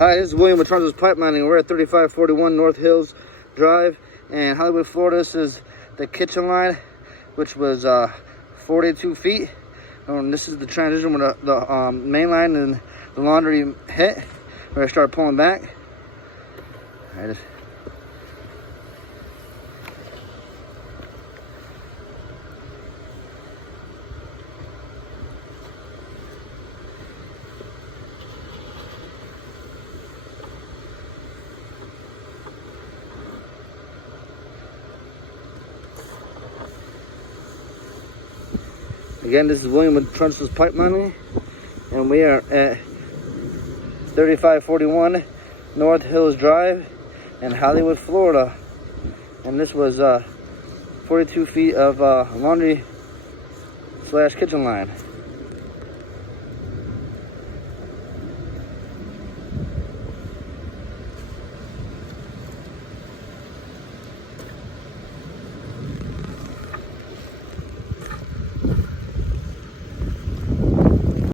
Hi, this is William with Trenchless Pipe Mining. We're at 3541 North Hills Drive in Hollywood, Florida. This is the kitchen line, which was 42 feet. And this is the transition when the main line and the laundry hit, where I started pulling back. Again, this is William with Trenchless Pipe Mining, and we are at 3541 North Hills Drive in Hollywood, Florida. And this was 42 feet of laundry / kitchen line.